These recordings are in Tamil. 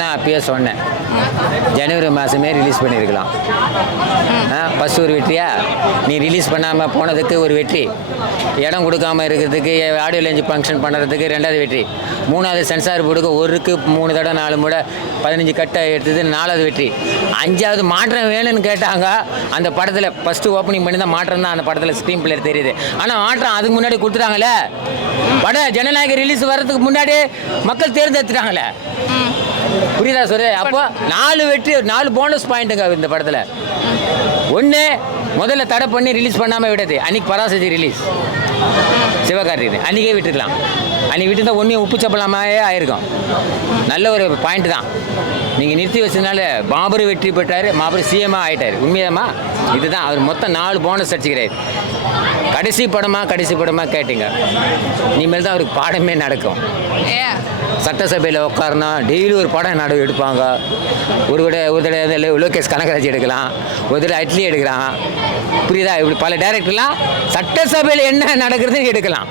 தான் அப்பயே சொன்னேன், ஜனவரி மாதமே ரிலீஸ் பண்ணியிருக்கலாம். ஃபஸ்ட்டு ஒரு வெற்றியா, நீ ரிலீஸ் பண்ணாமல் போனதுக்கு ஒரு வெற்றி, இடம் கொடுக்காமல் இருக்கிறதுக்கு, ஆடியோ லேஞ்ச் ஃபங்க்ஷன் பண்ணுறதுக்கு 2வது வெற்றி, 3வது சென்சார் போர்டுக்கு 1க்கு 3 தடவை 4 முறை 15 கட்டை எடுத்தது 4வது வெற்றி, 5வது மாற்றம் வேணும்னு கேட்டாங்க. அந்த படத்தில் ஃபஸ்ட்டு ஓப்பனிங் பண்ணி தான் மாற்றம் தான் அந்த படத்தில் ஸ்க்ரீன் பிளே தெரியுது. ஆனால் மாற்றம் அதுக்கு முன்னாடி கொடுத்துட்டாங்களே, படம் ஜனநாயக ரிலீஸ் வர்றதுக்கு முன்னாடி மக்கள் தேர்ந்தெடுத்துட்டாங்களே. புரியுதா சார்? அப்போ 4 வெற்றி, 4 போனஸ் பாயிண்ட்டுங்க இந்த படத்தில். ஒன்று, முதல்ல தடை பண்ணி ரிலீஸ் பண்ணாமல் விடுது. அன்றைக்கி பராசக்தி ரிலீஸ், சிவகார்த்திகேயன் அன்றைக்கே விட்டுருக்கலாம். அன்றைக்கி விட்டு தான் ஒன்றையும் உப்பு சப்பலாமே ஆயிருக்கும். நல்ல ஒரு பாயிண்ட் தான். நீங்கள் நிறுத்தி வச்சதுனால மாபெரும் வெற்றி பெற்றார், மாபெரும் சிஎம்மாக ஆகிட்டார். உண்மையாமா? இதுதான் அவர் மொத்தம் 4 போனஸ் அடிச்சுக்கிறார். கடைசி படமாக கேட்டீங்க, இனிமேல் தான் அவருக்கு பாடமே நடக்கும். சட்டசபையில் உட்காரணும், டெய்லி ஒரு படம் எடுப்பாங்க. ஒரு தடவை லோகேஷ் கனகராஜ் எடுக்கலாம், ஒரு தடவை அட்லி எடுக்கலாம். புரியுதா? இப்படி பல டைரக்டர்லாம் சட்டசபையில் என்ன நடக்குதுன்னு எடுக்கலாம்.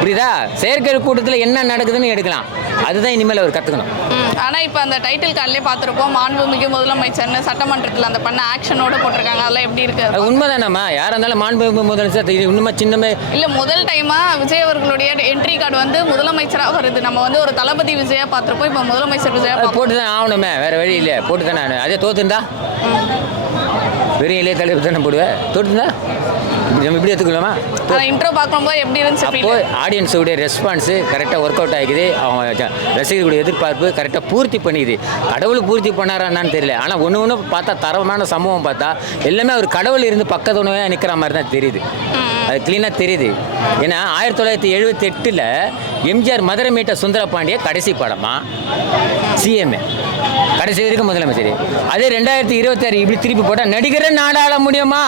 புரியுதா? செயற்கை கூட்டத்தில் என்ன நடக்குதுன்னு எடுக்கலாம். அதுதான் இனிமேல் அவர் கற்றுக்கணும். ஆனால் இப்போ அந்த டைட்டில் கார்டிலே பார்த்துருப்போம், மாண்புமிகு முதலமைச்சர்னு சட்டமன்றத்தில் அந்த பண்ண ஆக்ஷனோட போட்டிருக்காங்க. அதெல்லாம் எப்படி இருக்கு? அது உண்மைதானம்மா. யாராக இருந்தாலும் மாண்புமிகு முதலமைச்சர் இன்னுமா சின்னமே இல்லை, முதல் டைமாக விஜய் அவர்களுடைய என்ட்ரி கார்டு வந்து முதலமைச்சராக வருது. நம்ம வந்து ஒரு தளபதி விஜயா பார்த்துருப்போம், இப்போ முதலமைச்சர் விஜயா போட்டு தான் ஆகணுமே, வேறு வழி இல்லை. போட்டு தானே ஆகணும். அதே தோத்துருந்தா வெறும் இளைய தலைவர் தானே போடுவேன். தோற்றுந்தா நம்ம இப்படி எடுத்துக்கலாமா? இன்ட்ரோ பார்க்கும்போது எப்படி இருந்துச்சு? அப்போ ஆடியன்ஸுடைய ரெஸ்பான்ஸு கரெக்டாக ஒர்க் அவுட் ஆகிக்குது. அவங்க ரசிகர்களுடைய எதிர்பார்ப்பு கரெக்டாக பூர்த்தி பண்ணிக்குது. கடவுள் பூர்த்தி பண்ணாரான்னு தெரியல. ஆனால் ஒன்று பார்த்தா தரமான சம்பவம் பார்த்தா எல்லாமே அவர் கடவுள் இருந்து பக்கத்துணவே நிற்கிற மாதிரி தான் தெரியுது. அது க்ளீனாக தெரியுது. ஏன்னா 1978 எம்ஜிஆர் மதுரை மீட்ட சுந்தரபாண்டிய கடைசி படமா சிஎம்ஏ, கடைசி வரைக்கும் முதலமைச்சர். அதே 2026 இப்படி திருப்பி போட்டால் நடிகரை நாடாள முடியுமா?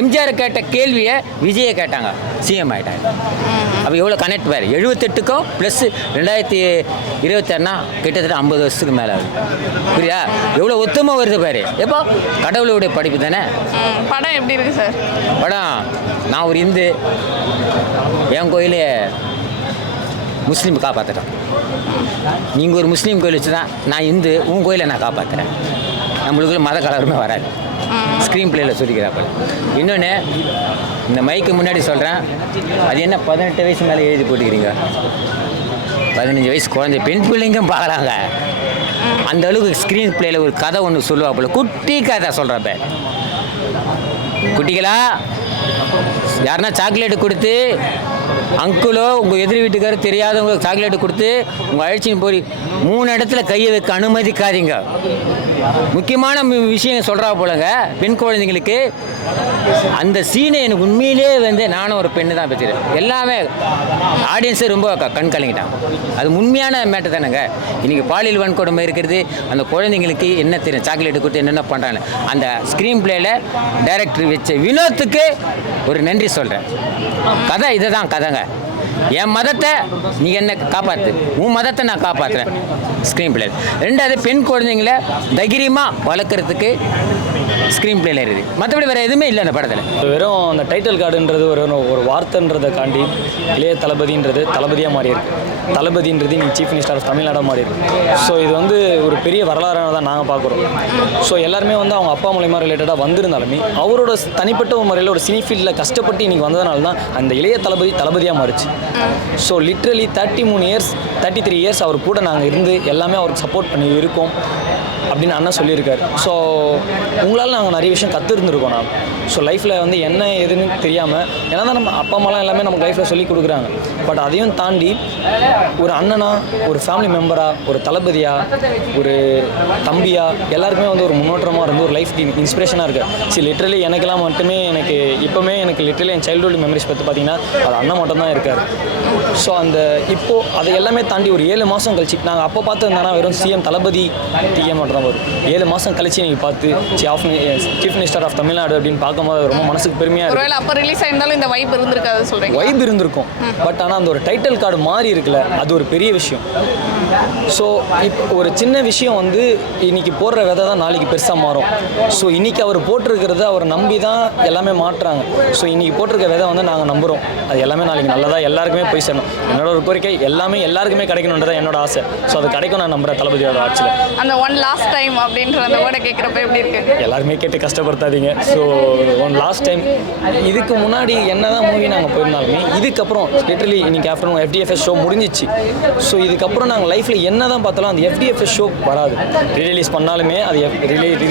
எம்ஜிஆர் கேட்ட கேள்வியை விஜயை கேட்டாங்க, சிஎம் ஆகிட்டாங்க. அப்போ எவ்வளோ கனெக்ட் வேறு. 78க்கும் ப்ளஸ் 2026னா கிட்டத்தட்ட 50 வருஷத்துக்கு மேலே ஆகுது. புரியா? எவ்வளோ ஒத்துமை வருது பாரு. எப்போ கடவுளுடைய படிப்பு தானே. படம் எப்படி இருக்குது சார்? படம், நான் ஒரு இந்து, என் கோயிலே முஸ்லீம் காப்பாற்றுட்டோம். நீங்கள் ஒரு முஸ்லீம் கோயில் வச்சு தான் நான் இந்து, உன் கோயிலை நான் காப்பாற்றுறேன். நம்மளுக்குள்ள மத கலருமே வராது. ஸ்க்ரீன் பிளேயில் சொல்லிக்கிறாப்ப. இன்னொன்று, இந்த மைக்கு முன்னாடி சொல்கிறேன், அது என்ன 18 வயசு மேலே எழுதி போட்டுக்கிறீங்க? 15 வயசு குழந்தை பெண் பிள்ளைங்க பார்க்குறாங்க. அந்த அளவுக்கு ஸ்க்ரீன் பிளேயில் ஒரு கதை ஒன்று சொல்லுவாப்புல, குட்டி கதை சொல்கிறப்ப. குட்டிகளா, யாருன்னா சாக்லேட்டு கொடுத்து, அங்குளோ உங்கள் எதிர் வீட்டுக்காரர் தெரியாதவங்களுக்கு சாக்லேட்டு கொடுத்து உங்கள் அழைச்சின்னு போய் 3 இடத்துல கையை வைக்க அனுமதிக்காதீங்க. முக்கியமான விஷயம் சொல்கிறா போலங்க பெண் குழந்தைங்களுக்கு. அந்த சீனை எனக்கு உண்மையிலே வந்து நானும் ஒரு பெண்ணு தான் வச்சுருக்கேன். எல்லாமே ஆடியன்ஸே ரொம்ப கண் கலங்கிட்டாங்க. அது உண்மையான மேட்டர் தானேங்க. இன்றைக்கி பாலியல் வன்கொடுமை இருக்கிறது, அந்த குழந்தைங்களுக்கு என்ன தெரியும், சாக்லேட்டு கொடுத்து என்னென்ன பண்ணுறாங்க. அந்த ஸ்க்ரீன் பிளேயில் டைரக்டர் வச்ச வினோத்துக்கு ஒரு நன்றி சொல்கிறேன். கதை இதை தான் கதைங்க. என் மதத்தை நீ என்ன காப்பாற்று, உன் மதத்தை நான் காப்பாற்றுறேன். Screen play. 2வது, பெண் குழந்தைங்கள தைரியமாக வளர்க்குறதுக்கு ஸ்க்ரீன் பிளேல இருக்குது. மற்றபடி வேறு எதுவுமே இல்லை அந்த படத்தில். வெறும் அந்த டைட்டில் கார்டுன்றது ஒரு வார்த்தைன்றதை காண்டி இளைய தளபதின்றது தளபதியாக மாறி இருக்கு. தளபதின்றது நீ சீஃப் மினிஸ்டர் ஆஃப் தமிழ்நாடாக மாறி இருக்கு. ஸோ இது வந்து ஒரு பெரிய வரலாறாக தான் நாங்கள் பார்க்குறோம். ஸோ எல்லாருமே வந்து அவங்க அப்பா மூலயமா ரிலேட்டடாக வந்திருந்தாலுமே அவரோட தனிப்பட்ட ஒரு முறையில் ஒரு சினி ஃபீல்டில் கஷ்டப்பட்டு இன்றைக்கி வந்ததுனால தான் அந்த இளைய தளபதியாக மாறிச்சு. ஸோ லிட்ரலி 33 இயர்ஸ் அவர் கூட நாங்கள் இருந்து எல்லாமே அவருக்கு சப்போர்ட் பண்ணி இருக்கோம் அப்படின்னு அண்ணா சொல்லியிருக்காரு. ஸோ உங்களால் நாங்கள் நிறைய விஷயம் கற்றுருந்துருக்கோம். நான் ஸோ லைஃப்பில் வந்து என்ன எதுன்னு தெரியாமல், ஏன்னா தான் நம்ம அப்பா அம்மாலாம் எல்லாமே நமக்கு லைஃப்பில் சொல்லி கொடுக்குறாங்க. பட் அதையும் தாண்டி ஒரு அண்ணனா, ஒரு ஃபேமிலி மெம்பராக, ஒரு தளபதியாக, ஒரு தம்பியாக எல்லாருக்குமே வந்து ஒரு முன்னோட்டமாக இருந்து ஒரு லைஃப் இன்ஸ்பிரேஷனாக இருக்குது. சரி, லிட்ரலி எனக்கெல்லாம் மட்டுமே எனக்கு லிட்ரலி என் சைல்டுஹுட் மெமரிஸ் பற்றி பார்த்தீங்கன்னா அது அண்ணன் மட்டும் தான் இருக்கார். ஸோ அந்த இப்போது அதை எல்லாமே தாண்டி ஒரு 7 மாதம் கழிச்சு நாங்கள் அப்போ பார்த்துருந்தோன்னா வெறும் சிஎம் தளபதி டிஎம் மட்டும் தான் வரும். 7 மாதம் கழிச்சு நீங்கள் பார்த்து சீஃப் மினிஸ்டர் ஆஃப் தமிழ்நாடு அப்படின்னு பார்க்கும்போது ரொம்ப மனசுக்கு பெருமையாக இருக்குது. அப்போ ரிலீஸ் ஆயிருந்தாலும் இந்த வைப் இருந்திருக்காது சொல்கிறேன். வைப் இருந்திருக்கும். பட் ஆனால் அந்த ஒரு டைட்டில் கார்டு மாறி இருக்குல்ல, அது ஒரு பெரிய விஷயம். ஸோ இப்போ ஒரு சின்ன விஷயம் வந்து இன்றைக்கி போடுற விதை தான் நாளைக்கு பெருசாக மாறும். ஸோ இன்றைக்கி அவர் போட்டிருக்கிறத அவர் நம்பி தான் எல்லாமே மாட்டுறாங்க. ஸோ இன்றைக்கி போட்டிருக்க விதை வந்து நாங்கள் நம்புகிறோம் அது எல்லாமே நாளைக்கு நல்லதாக எல்லாருக்குமே போய் போய் சேரணும். என்னோட ஒரு கோரிக்கை எல்லாமே எல்லாருக்குமே கிடைக்கணுன்றதான் என்னோட ஆசை. ஸோ அது கிடைக்கும் நான் நம்புறேன் தளபதியோட ஆட்சியில். அந்த ஒன் லாஸ்ட் டைம் அப்படின்ற அந்த வேர்டை கேட்குறப்ப எப்படி இருக்கு? எல்லாருமே கேட்டு கஷ்டப்படுத்தாதீங்க. ஸோ ஒன் லாஸ்ட் டைம் இதுக்கு முன்னாடி என்ன தான் மூவி நாங்கள் போயிருந்தாலுமே இதுக்கப்புறம் லிட்டரலி இன்னைக்கு ஆஃப்டர்நூன் FDFS ஷோ முடிஞ்சிச்சு. ஸோ இதுக்கப்புறம் நாங்கள் லைஃப்பில் என்ன தான் பார்த்தாலும் அந்த FDFS ஷோ வராது. ரீரிலீஸ் பண்ணாலுமே அது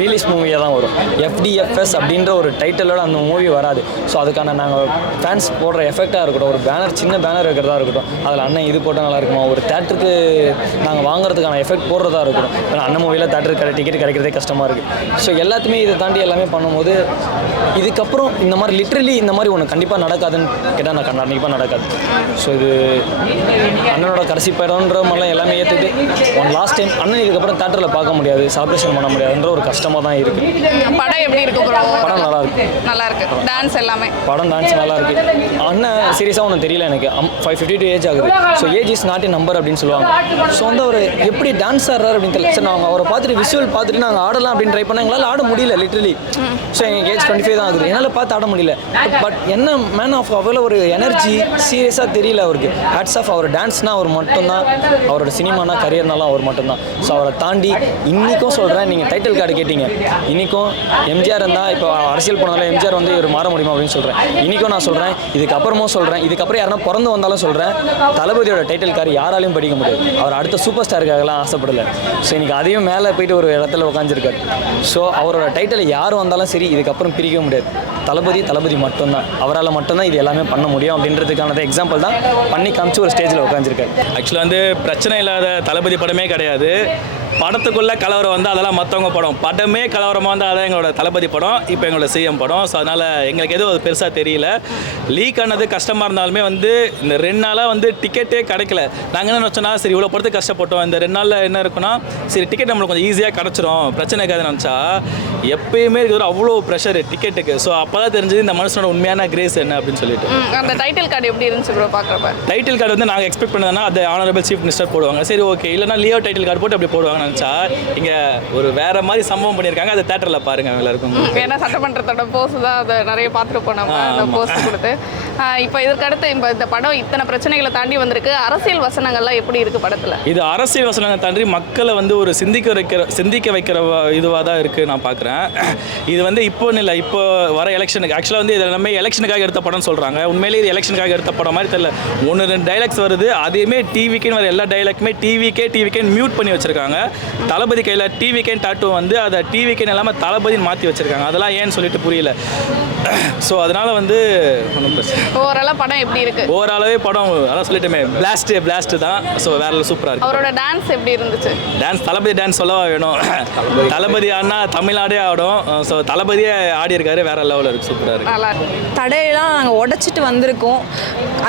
ரிலீஸ் மூவியாக தான் வரும். FDFS அப்படின்ற ஒரு டைட்டிலோட அந்த மூவி வராது. ஸோ அதுக்கான நாங்கள் ஃபேன்ஸ் போடுற எஃபெக்டாக இருக்கட்டும், ஒரு பேனர் சின்ன பேனர் இருக்கிறதா இருக்கட்டும், அதில் அண்ணன் இது போட்டால் நல்லா இருக்குமா, ஒரு தேட்டருக்கு நாங்கள் வாங்குறதுக்கான எஃபெக்ட் போடுறதா இருக்கட்டும். ஏன்னா அண்ணன் மூவியில் தேட்டருக்கு டிக்கெட் கிடைக்கிறதே கஷ்டமாக இருக்குது. ஸோ எல்லாத்தையுமே இதை தாண்டி எல்லாமே பண்ணும்போது இதுக்கப்புறம் இந்த மாதிரி லிட்ரலி இந்த மாதிரி ஒன்று கண்டிப்பாக நடக்காதுன்னு கேட்டால் நான் கண்டிப்பாக நடக்காது. ஸோ இது அண்ணனோட கடைசி படம்ன்ற மாதிரிலாம் எல்லாமே ஏற்றுக்கிட்டு ஒன் லாஸ்ட் டைம் அண்ணன் இதுக்கப்புறம் தேட்டரில் பார்க்க முடியாது, செலிப்ரேஷன் பண்ண முடியாதுன்ற ஒரு கஷ்டமாக தான் இருக்குது. படம் எப்படி இருக்கு ப்ரோ? படம் நல்லா இருக்கு, நல்லா இருக்கு. டான்ஸ் எல்லாமே டான்ஸ் நல்லா இருக்கு. அண்ணன் சீரியஸாக ஒன்றும் தெரியல எனக்கு. 52 ஏஜ் ஆகுது. So age is not a number அப்படின்னு சொல்லுவாங்க. ஸோ வந்து அவர் எப்படி டான்ஸ் ஆடுறாரு அப்படின்னு தெரியல. சார் நாங்கள் அவரை பார்த்துட்டு விஷுவல் பார்த்துட்டு நாங்கள் ஆடலாம் அப்படின்னு ட்ரை பண்ணால் எங்களால் ஆட முடியல லிட்ரலி. ஸோ எங்கள் ஏஜ் 25 தான் ஆகுது. என்னால் பார்த்து ஆட முடியல. பட் என்ன மேன் ஆஃப் அவ்வளோ ஒரு எனர்ஜி சீரியஸாக தெரியல அவருக்கு. Hats off. அவர் டான்ஸ்னால் அவர் மட்டும்தான், அவரோட சினிமானா கரியர்னாலும் அவர் மட்டும்தான். ஸோ அவரை தாண்டி இன்றைக்கும் சொல்கிறேன், நீங்கள் டைட்டில் கார்டு கேட்டீங்க, இன்றைக்கும் எம்ஜிஆர் இருந்தால் இப்போ அரசியல் போனதால எம்ஜிஆர் வந்து இவர் மாற முடியுமா அப்படின்னு சொல்கிறேன். இன்றைக்கும் நான் சொல்கிறேன், இதுக்கப்புறமும் சொல்கிறேன், இதுக்கப்புறம் யாருன்னா பிறந்து வந்தாலும் சொல்கிறேன், தளபதியோட டைட்டில் கார்டு யாராலையும் படிக்க முடியாது. அவர் அடுத்த சூப்பர் ஸ்டாருக்காகலாம் ஆசைப்படலை. ஸோ இன்றைக்கி அதையும் மேலே போயிட்டு ஒரு இடத்துல உட்காந்துருக்காரு. ஸோ அவரோட டைட்டில் யார் வந்தாலும் சரி இதுக்கப்புறம் பிரிக்க முடியாது. தளபதி மட்டும்தான், அவரால் மட்டும்தான் இது எல்லாமே பண்ண முடியும் அப்படின்றதுக்கான எக்ஸாம்பிள் தான் பண்ணி காமிச்சு ஒரு ஸ்டேஜில் உட்காந்துருக்காரு. ஆக்சுவலாக வந்து பிரச்சனை இல்லாத தளபதி படமே கிடையாது. படத்துக்குள்ளே கலவரம் வந்து அதெல்லாம் மற்றவங்க படம், படமே கலவரமாக வந்து அதான் எங்களோட தளபதி படம், இப்போ எங்களோட CM படம். ஸோ அதனால் எங்களுக்கு எதுவும் அது பெருசாக தெரியல. லீக் ஆனது கஷ்டமாக இருந்தாலுமே வந்து இந்த 2 நாளாக வந்து டிக்கெட்டே கிடைக்கல. நாங்கள் என்ன நினச்சோன்னா சரி இவ்வளோ படத்துக்கு கஷ்டப்பட்டோம், இந்த 2 நாளில் என்ன இருக்குன்னா சரி டிக்கெட் நம்மளுக்கு கொஞ்சம் ஈஸியாக கிடச்சிரும், பிரச்சனை இருக்காதுன்னு நினச்சா எப்பயுமே இருக்கிற அவ்வளோ ப்ரெஷர் டிக்கெட்டுக்கு. ஸோ அப்போ தான் தெரிஞ்சது இந்த மனுஷனோட உண்மையான கிரேஸ் என்ன அப்படின்னு சொல்லிட்டு. அந்த டைட்டில் கார்டு எப்படி இருந்துச்சு ப்ரோ பார்க்குறப்ப? டைட்டில் கார்டு வந்து நாங்கள் எக்ஸ்பெக்ட் பண்ணதுன்னா அது ஆனரபிள் சீஃப் மினிஸ்டர் போடுவாங்க. சரி ஓகே, இல்லைனா லியோ டைட்டில் கார்டு போட்டு அப்படி போடுவாங்க நினச்சா இங்கே ஒரு வேற மாதிரி சம்பவம் பண்ணியிருக்காங்க. அதை தேட்டரில் பாருங்கள் எல்லாருக்கும். ஏன்னா சட்டமன்றத்தோட போஸ்ட் தான் அதை நிறைய பார்த்துட்டு போனோம், அந்த போஸ்ட் கொடுத்து. இப்போ இதுக்கடுத்து இந்த படம் இத்தனை பிரச்சனைகளை தாண்டி வந்திருக்கு. அரசியல் வசனங்கள்லாம் எப்படி இருக்குது படத்தில்? இது அரசியல் வசனங்கள் தாண்டி மக்களை வந்து ஒரு சிந்திக்க வைக்கிற இதுவாக தான் இருக்குது நான் பார்க்குறேன். இது வந்து இப்போன்னு இல்லை, இப்போ வர எலெக்ஷனுக்கு ஆக்சுவலாக வந்து இது எல்லாமே எலெக்ஷனுக்காக எடுத்த படம்னு சொல்கிறாங்க. உண்மையிலேயே இது எலெக்ஷனுக்காக எடுத்த படம் மாதிரி தெரியல. 1-2 டைலாக்ஸ் வருது, அதையுமே டிவிக்கேன்னு வர எல்லா டைலாக்குமே டிவிக்கேன்னு மியூட் பண்ணி வச்சுருக்காங்க. தளபதி கையில் டிவிக்கேன்னு டாட்டூ வந்து அதை டிவிக்கேன்னு எல்லாமே தளபதின்னு மாற்றி வச்சுருக்காங்க. அதெல்லாம் ஏன்னு சொல்லிட்டு புரியல. ஸோ அதனால் வந்து ஒன்றும் பிரச்சனை. ஓவராலாக படம் எப்படி இருக்குது? ஓவராலாகவே படம் அதான் சொல்லிட்டுமே பிளாஸ்ட் தான். ஸோ வேற சூப்பராக இருக்குது. அவரோட டான்ஸ் எப்படி இருந்துச்சு? டான்ஸ் தளபதி டான்ஸ் சொல்லவா வேணும். தளபதி ஆடினா தமிழ்நாடே ஆடும். ஸோ தளபதியே ஆடி இருக்காரு, வேற லெவலில் இருக்குது, சூப்பராக இருக்குது. நல்லா இருக்கு. தடையெல்லாம் நாங்கள் உடச்சிட்டு வந்திருக்கோம்.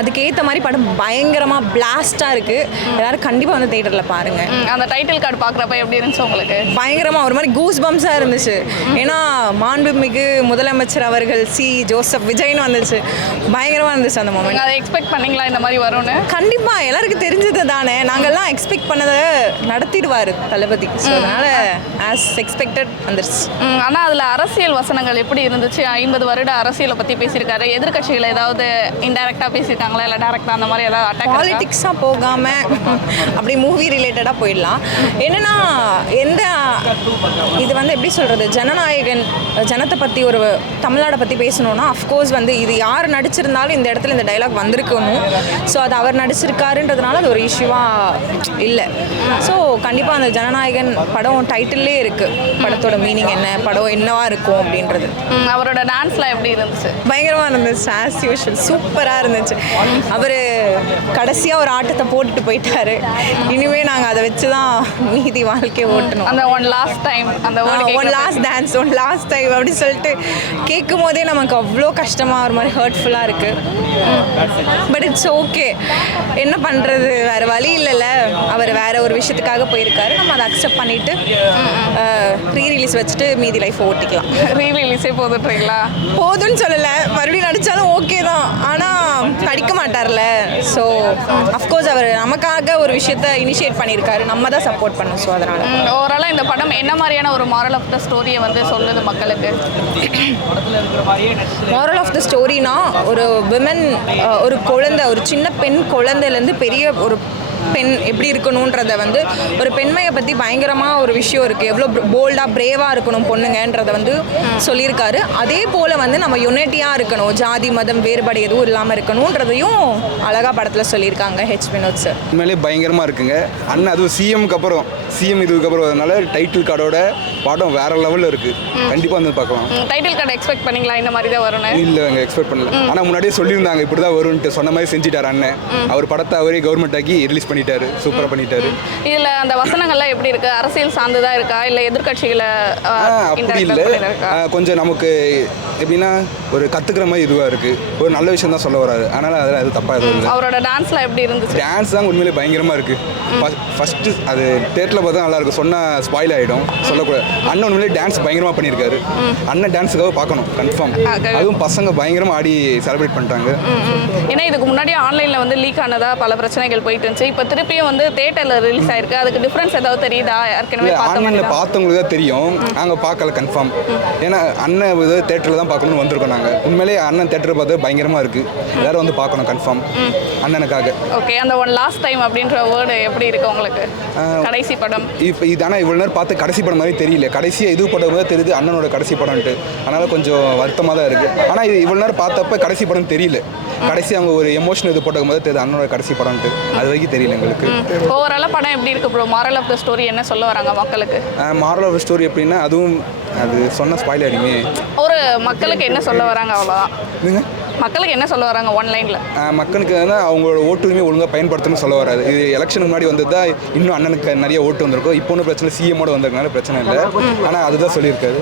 அதுக்கேற்ற மாதிரி படம் பயங்கரமாக பிளாஸ்டாக இருக்குது. எல்லோரும் கண்டிப்பாக வந்து தேட்டரில் பாருங்கள். அந்த டைட்டில் கார்டு பார்க்குறப்ப எப்படி இருந்துச்சு உங்களுக்கு? பயங்கரமாக ஒரு மாதிரி கூஸ் பம்ஸாக இருந்துச்சு. ஏன்னா மாண்புமிகு முதலமைச்சர் அவர்கள் ஜோசப் விஜய்னு வந்துச்சு. பயங்கரமாக இருந்துச்சு அந்த மொமெண்ட். அதை எக்ஸ்பெக்ட் பண்ணீங்களா இந்த மாதிரி வரும்னு? கண்டிப்பாக எல்லாருக்கும் தெரிஞ்சது தானே. நாங்கள்லாம் எக்ஸ்பெக்ட் பண்ணதை நடத்திடுவார் தளபதி. ஸோ அதனால் ஆஸ் எக்ஸ்பெக்டட் வந்துருச்சு. ஆனால் அதில் அரசியல் வசனங்கள் எப்படி இருந்துச்சு? 50 வருட அரசியலை பற்றி பேசியிருக்காரு. எதிர்கட்சிகள் ஏதாவது இன்டெரக்டாக பேசியிருக்காங்களா, இல்லை டேரக்டாக அந்த மாதிரி ஏதாவது அட்டாக்? பாலிட்டிக்ஸாக போகாமல் அப்படி மூவி ரிலேட்டடாக போயிடலாம். என்னென்னா இது வந்து எப்படி சொல்கிறது, ஜனநாயகன் ஜனத்தை பற்றி ஒரு தமிழ்நாடை பற்றி பேசணுன்னா அஃப்கோர்ஸ் வந்து இது யார் நடிச்சிருந்தாலும் இந்த இடத்துல இந்த டைலாக் வந்திருக்கணும். ஸோ அது அவர் நடிச்சிருக்காருன்றதுனால அது ஒரு இஷ்யூவாக இல்லை. ஸோ கண்டிப்பாக அந்த ஜனநாயகன் படம் டைட்டில்லே இருக்குது, படத்தோட மீனிங் என்ன, படம் என்னவா இருக்கும் அப்படின்றது. அவரோட டான்ஸ்லாம் எப்படி இருந்துச்சு? பயங்கரமாக இருந்துச்சு. ஆஸ் யூஷுவல் சூப்பராக இருந்துச்சு. அவர் கடைசியாக ஒரு ஆட்டத்தை போட்டுட்டு போயிட்டாரு. இனிமேல் நாங்கள் அதை வச்சு தான் மீதி வாழ்க்கையை ஓட்டணும். அந்த ஒன் லாஸ்ட் டைம், அந்த one last dance, one last time அப்படி சொல்லிட்டு கேட்கும் போதே நமக்கு அவ்வளோ கஷ்டமாக ஒரு மாதிரி ஹர்ட்ஃபுல்லாக இருக்குது. பட் இட்ஸ் ஓகே, என்ன பண்ணுறது, வேறு வழி இல்லைல்ல. அவர் வேறு ஒரு விஷயத்துக்காக போயிருக்காரு, நம்ம அதை அக்செப்ட் பண்ணிவிட்டு ரீரிலீஸ் வச்சுட்டு மீதி லைஃப் ஓட்டிக்கலாம். ரீரிலீஸே போதுன்றீங்களா? போதுன்னு சொல்லலை, மறுபடியும் நடித்தாலும் ஓகே தான். ஆனால் நடிக்க மாட்டார்ல. ஸோ அஃப்கோர்ஸ் அவர் நமக்காக ஒரு விஷயத்த இனிஷியேட் பண்ணியிருக்காரு, நம்ம தான் சப்போர்ட் பண்ணோம். ஸோ அதனால் ஓவராலாக இந்த படம் என்ன மாதிரியான ஒரு மாரல் ஆஃப் த ஸ்டோரியை வந்து சொல்லுது மக்களுக்கு? மாரல் ஆஃப் த ஸ்டோரினா ஒரு விமன், ஒரு குழந்தை, ஒரு சின்ன பெண் குழந்தையிலேருந்து பெரிய ஒரு பெண் எப்படி இருக்கணுன்றத வந்து ஒரு பெண்மையை பற்றி பயங்கரமாக ஒரு விஷயம் இருக்குது. எவ்வளோ போல்டாக பிரேவாக இருக்கணும் பொண்ணுங்கன்றதை வந்து சொல்லியிருக்காரு. அதே போல் வந்து நம்ம யுனைட்டியாக இருக்கணும், ஜாதி மதம் வேறுபாடு எதுவும் இல்லாமல் இருக்கணுன்றதையும் அழகாக படத்தில் சொல்லியிருக்காங்க ஹெச் வினோத் சார். உண்மையிலே பயங்கரமாக இருக்குங்க. அண்ணன் அதுவும் சிஎம்க்கு அப்புறம் இதுக்கப்புறம் அதனால டைட்டில் கார்டோட படம் வேற லெவலில் இருக்குது. கண்டிப்பாக வந்து பார்க்கலாம். டைட்டில் கார்டு எக்ஸ்பெக்ட் பண்ணீங்களா இந்த மாதிரி தான் வரும்னு? இல்லைங்க, எக்ஸ்பெக்ட் பண்ணல. ஆனால் முன்னாடியே சொல்லியிருந்தாங்க இப்படி தான் வரும்ன்ட்டு. சொன்ன மாதிரி செஞ்சுட்டார் அண்ணன். அவர் படத்தை அவரே கவர்மெண்ட் ஆக்கி ரிலீஸ் பண்ணிட்டாரு. சூப்பராக பண்ணிட்டாரு. இதில் அந்த வசனங்கள்லாம் எப்படி இருக்கு? அரசியல் சார்ந்ததாக இருக்கா இல்லை எதிர்கட்சிகளை அப்படி இல்லை, கொஞ்சம் நமக்கு எப்படின்னா ஒரு கற்றுக்கிற மாதிரி இதுவாக இருக்குது. ஒரு நல்ல விஷயம் தான் சொல்ல வராது. அதனால் அதில் அது தப்பாக எதுவும் இல்லை. அவரோட டான்ஸ்லாம் எப்படி இருந்துச்சு? டான்ஸ் தான் உண்மையிலே பயங்கரமாக இருக்குது. ஃபஸ்ட்டு அது தேட்டரில் பார்த்தா நல்லாயிருக்கும். சொன்னால் ஸ்பாயில் ஆகிடும், சொல்லக்கூடாது. அண்ணன் உண்மையிலே டான்ஸ் பயங்கரமாக பண்ணியிருக்காரு. அண்ணன் டான்ஸுக்காக பார்க்கணும் கன்ஃபார்ம். அதுவும் பசங்க பயங்கரமாக ஆடி செலிப்ரேட் பண்ணிட்டாங்க. ஏன்னா இதுக்கு முன்னாடி ஆன்லைனில் வந்து லீக் ஆனதா பல பிரச்சனைகள் போயிட்டு இருந்துச்சு. இப்போ திருப்பியும் வந்து தேட்டரில் ரிலீஸ் ஆயிருக்கு. அதுக்கு டிஃப்ரென்ஸ் ஏதாவது தெரியுதா? ஏற்கனவே ஆன்லைனில் பார்த்தவங்களுக்கு தான் தெரியும், நாங்கள் பார்க்கல கன்ஃபார்ம். ஏன்னா அண்ணன் இது தேட்டரில் தான் பார்க்கணும்னு வந்திருக்கோம் நாங்கள். உண்மையிலே அண்ணன் தேட்டரை பார்த்து பயங்கரமாக இருக்குது. எல்லாரும் வந்து பார்க்கணும் கன்ஃபார்ம் அண்ணனுக்காக. ஓகே, அந்த ஒன் லாஸ்ட் டைம் அப்படின்ற வேர்டு எப்படி இருக்கு உங்களுக்கு? கடைசி படம் இப்போ இது ஆனால் இவ்வளோ நேரம் பார்த்து கடைசி படம் மாதிரி தெரியல. கடைசியாக இது படம் தான் தெரியுது அண்ணனோட கடைசி படம்ட்டு. அதனால் கொஞ்சம் வருத்தமாக தான் இருக்குது. ஆனால் இது இவ்வளோ நேரம் பார்த்தப்ப கடைசி படம் தெரியல. கடைசி அவங்க ஒரு எமோஷன் இது போட்ட போது தெரியுது அண்ணனோட கடைசி படம்ட்டு. அது வரைக்கும் தெரியல எங்களுக்கு. ஓவராலாக படம் எப்படி இருக்கு bro? Moral of the story என்ன சொல்ல வராங்க மக்களுக்கு? மாரல் ஆஃப் ஸ்டோரி எப்படின்னா அதுவும் அது சொன்ன ஸ்பாயில் ஆகிடுமே. ஒரு மக்களுக்கு என்ன சொல்ல வராங்க அவ்வளோதான். மக்களுக்கு என்ன சொல்ல வராங்க ஒன்லைனில்? மக்களுக்கு வந்து அவங்களோட ஓட்டுரிமை ஒழுங்காக பயன்படுத்தணும்னு சொல்ல வராது. இது எலெக்ஷனுக்கு முன்னாடி வந்து தான் இன்னும் அண்ணனுக்கு நிறைய ஓட்டு வந்திருக்கும். இப்போ ஒன்றும் பிரச்சனை, சிஎம்மோட வந்திருக்கனால பிரச்சனை இல்லை. ஆனால் அதுதான் சொல்லியிருக்காரு.